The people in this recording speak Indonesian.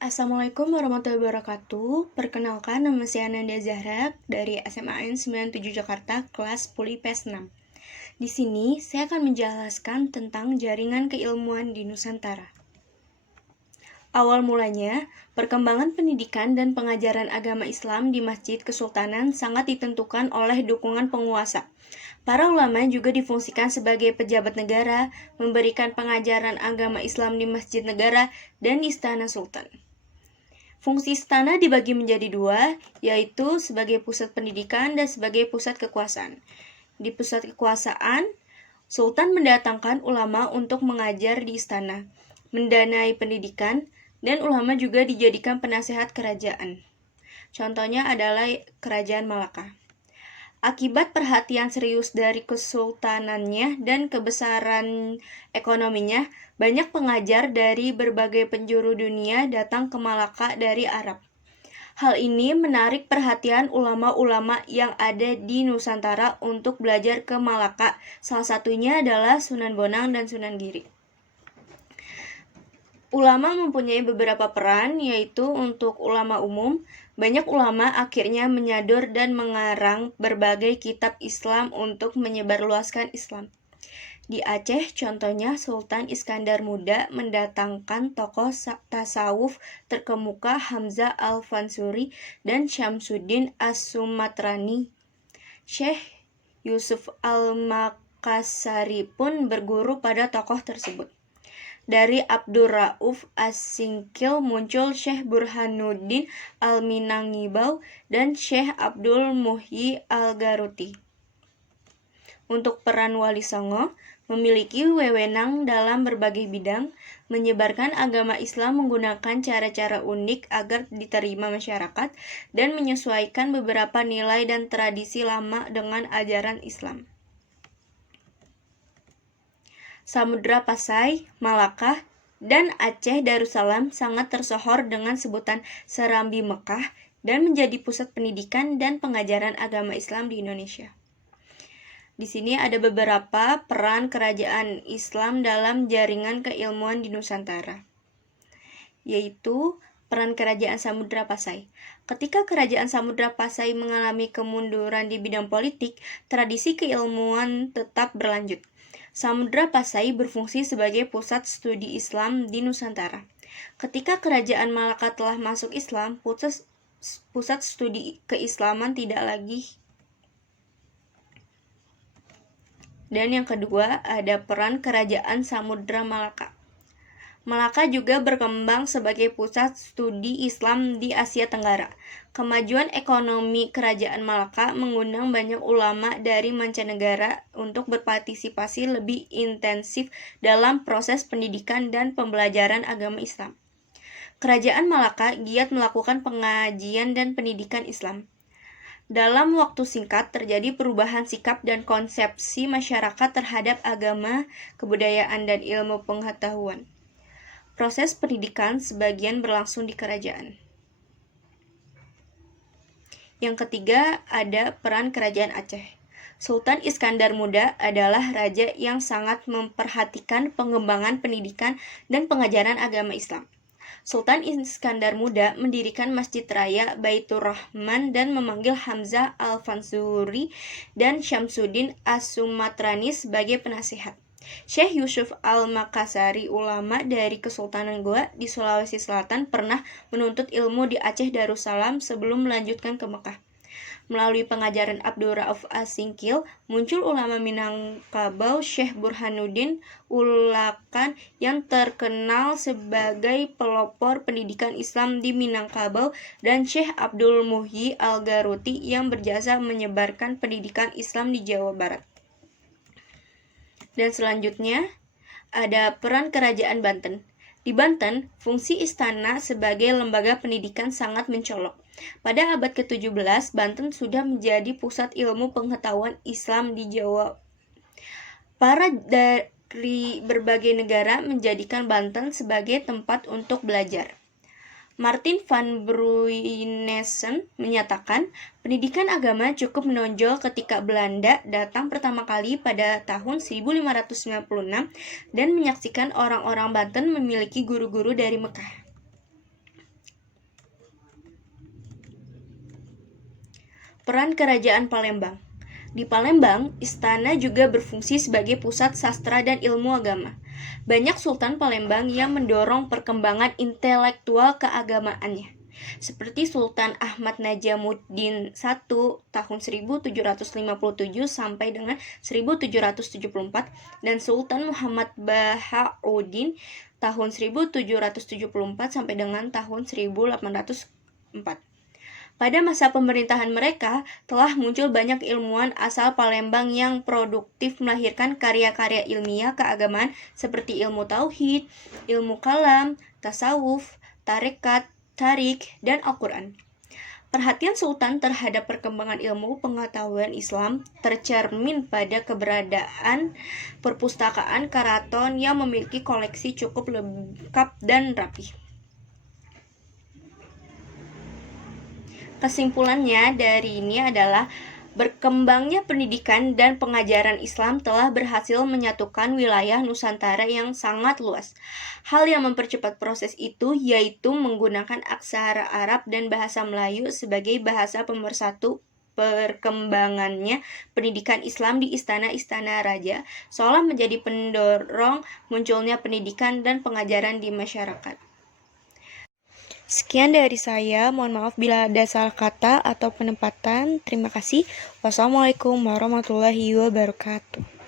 Assalamualaikum warahmatullahi wabarakatuh. Perkenalkan, nama saya Ananda Zahra dari SMAN 97 Jakarta, kelas 10 IPS 6. Di sini, saya akan menjelaskan tentang jaringan keilmuan di Nusantara. Awal mulanya, perkembangan pendidikan dan pengajaran agama Islam di Masjid Kesultanan sangat ditentukan oleh dukungan penguasa. Para ulama juga difungsikan sebagai pejabat negara, memberikan pengajaran agama Islam di masjid negara dan di istana sultan. Fungsi istana dibagi menjadi dua, yaitu sebagai pusat pendidikan dan sebagai pusat kekuasaan. Di pusat kekuasaan, Sultan mendatangkan ulama untuk mengajar di istana, mendanai pendidikan, dan ulama juga dijadikan penasehat kerajaan. Contohnya adalah Kerajaan Malaka. Akibat perhatian serius dari kesultanannya dan kebesaran ekonominya, banyak pengajar dari berbagai penjuru dunia datang ke Malaka dari Arab. Hal ini menarik perhatian ulama-ulama yang ada di Nusantara untuk belajar ke Malaka. Salah satunya adalah Sunan Bonang dan Sunan Giri. Ulama mempunyai beberapa peran, yaitu untuk ulama umum. Banyak ulama akhirnya menyador dan mengarang berbagai kitab Islam untuk menyebarluaskan Islam. Di Aceh, contohnya Sultan Iskandar Muda mendatangkan tokoh tasawuf terkemuka Hamzah Al-Fansuri dan Syamsuddin As-Sumatrani. Syekh Yusuf Al-Makassari pun berguru pada tokoh tersebut. Dari Abdurrauf As-Singkil muncul Syekh Burhanuddin Al-Minangibau dan Syekh Abdul Muhyi Al-Garuti. Untuk peran Wali Songo, memiliki wewenang dalam berbagai bidang, menyebarkan agama Islam menggunakan cara-cara unik agar diterima masyarakat, dan menyesuaikan beberapa nilai dan tradisi lama dengan ajaran Islam. Samudra Pasai, Malaka, dan Aceh Darussalam sangat tersohor dengan sebutan Serambi Mekah dan menjadi pusat pendidikan dan pengajaran agama Islam di Indonesia. Di sini ada beberapa peran kerajaan Islam dalam jaringan keilmuan di Nusantara, yaitu peran Kerajaan Samudra Pasai. Ketika Kerajaan Samudra Pasai mengalami kemunduran di bidang politik, tradisi keilmuan tetap berlanjut. Samudra Pasai berfungsi sebagai pusat studi Islam di Nusantara. Ketika Kerajaan Malaka telah masuk Islam, pusat studi keislaman tidak lagi. Dan yang kedua, ada peran Kerajaan Samudra Malaka. Malaka juga berkembang sebagai pusat studi Islam di Asia Tenggara. Kemajuan ekonomi Kerajaan Malaka mengundang banyak ulama dari mancanegara untuk berpartisipasi lebih intensif dalam proses pendidikan dan pembelajaran agama Islam. Kerajaan Malaka giat melakukan pengajian dan pendidikan Islam. Dalam waktu singkat terjadi perubahan sikap dan konsepsi masyarakat terhadap agama, kebudayaan, dan ilmu pengetahuan. Proses pendidikan sebagian berlangsung di kerajaan. Yang ketiga, ada peran Kerajaan Aceh. Sultan Iskandar Muda adalah raja yang sangat memperhatikan pengembangan pendidikan dan pengajaran agama Islam. Sultan Iskandar Muda mendirikan Masjid Raya Baitur Rahman dan memanggil Hamzah Al-Fansuri dan Syamsuddin As-Sumatrani sebagai penasehat. Syekh Yusuf Al-Makassari, ulama dari Kesultanan Goa di Sulawesi Selatan, pernah menuntut ilmu di Aceh Darussalam sebelum melanjutkan ke Mekah. Melalui pengajaran Abdurrauf As-Singkil, muncul ulama Minangkabau Syekh Burhanuddin Ulakan yang terkenal sebagai pelopor pendidikan Islam di Minangkabau, dan Syekh Abdul Muhyi Al-Garuti yang berjasa menyebarkan pendidikan Islam di Jawa Barat. Dan selanjutnya, ada peran Kerajaan Banten. Di Banten, fungsi istana sebagai lembaga pendidikan sangat mencolok. Pada abad ke-17, Banten sudah menjadi pusat ilmu pengetahuan Islam di Jawa. Para dari berbagai negara menjadikan Banten sebagai tempat untuk belajar. Martin van Bruinessen menyatakan, pendidikan agama cukup menonjol ketika Belanda datang pertama kali pada tahun 1596 dan menyaksikan orang-orang Banten memiliki guru-guru dari Mekah. Peran Kerajaan Palembang. Di Palembang, istana juga berfungsi sebagai pusat sastra dan ilmu agama. Banyak Sultan Palembang yang mendorong perkembangan intelektual keagamaannya, seperti Sultan Ahmad Najamuddin I tahun 1757 sampai dengan 1774 dan Sultan Muhammad Bahauddin tahun 1774 sampai dengan tahun 1804. Pada masa pemerintahan mereka, telah muncul banyak ilmuwan asal Palembang yang produktif melahirkan karya-karya ilmiah keagamaan seperti ilmu tauhid, ilmu kalam, tasawuf, tarekat, tarik, dan Al-Quran. Perhatian Sultan terhadap perkembangan ilmu pengetahuan Islam tercermin pada keberadaan perpustakaan keraton yang memiliki koleksi cukup lengkap dan rapi. Kesimpulannya dari ini adalah berkembangnya pendidikan dan pengajaran Islam telah berhasil menyatukan wilayah Nusantara yang sangat luas. Hal yang mempercepat proses itu yaitu menggunakan aksara Arab dan bahasa Melayu sebagai bahasa pemersatu perkembangannya pendidikan Islam di istana-istana raja, seolah menjadi pendorong munculnya pendidikan dan pengajaran di masyarakat. Sekian dari saya, mohon maaf bila ada salah kata atau penempatan. Terima kasih. Wassalamualaikum warahmatullahi wabarakatuh.